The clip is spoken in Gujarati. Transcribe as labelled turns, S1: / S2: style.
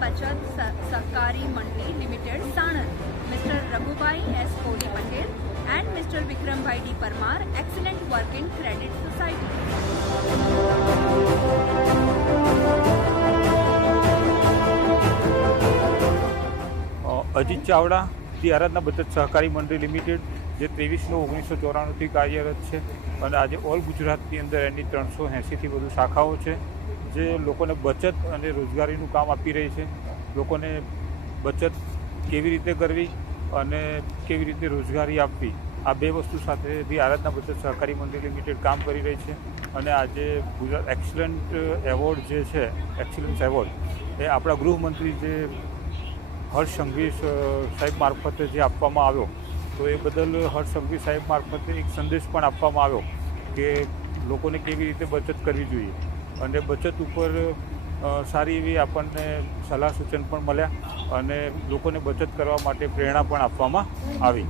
S1: બચત સહકારી મંડળી limited Sanand. Mister Raghubhai S Kohli Patel and mister Vikrambhai D Parmar excellent work in credit society
S2: Ajit Chavda Shri Aradhana બચત સહકારી મંડળી લિમિટેડ, જે ત્રેવીસનો ઓગણીસો ચોરાણુંથી કાર્યરત છે. અને આજે ઓલ ગુજરાતની અંદર એની ત્રણસો એંસીથી વધુ શાખાઓ છે. જે લોકોને બચત અને રોજગારીનું કામ આપી રહી છે, લોકોને બચત કેવી રીતે કરવી અને કેવી રીતે રોજગારી આપવી, આ બે વસ્તુ સાથે બી આરાધના બચત સહકારી મંડળી લિમિટેડ કામ કરી રહી છે અને આજે ગુજરાત એક્સલન્ટ એવોર્ડ જે છે, એક્સલન્સ એવોર્ડ, એ આપણા ગૃહમંત્રી જે હર્ષ સંઘવી સાહેબ મારફતે જે આપવામાં આવ્યો, તો એ બદલ હર્ષ સંઘવી સાહેબ મારફતે એક સંદેશ પણ આપવામાં આવ્યો કે લોકોને કેવી રીતે બચત કરવી જોઈએ. અને બચત ઉપર સારી એવી આપણને સલાહ સૂચન પણ મળ્યા અને લોકોને બચત કરવા માટે પ્રેરણા પણ આપવામાં આવી.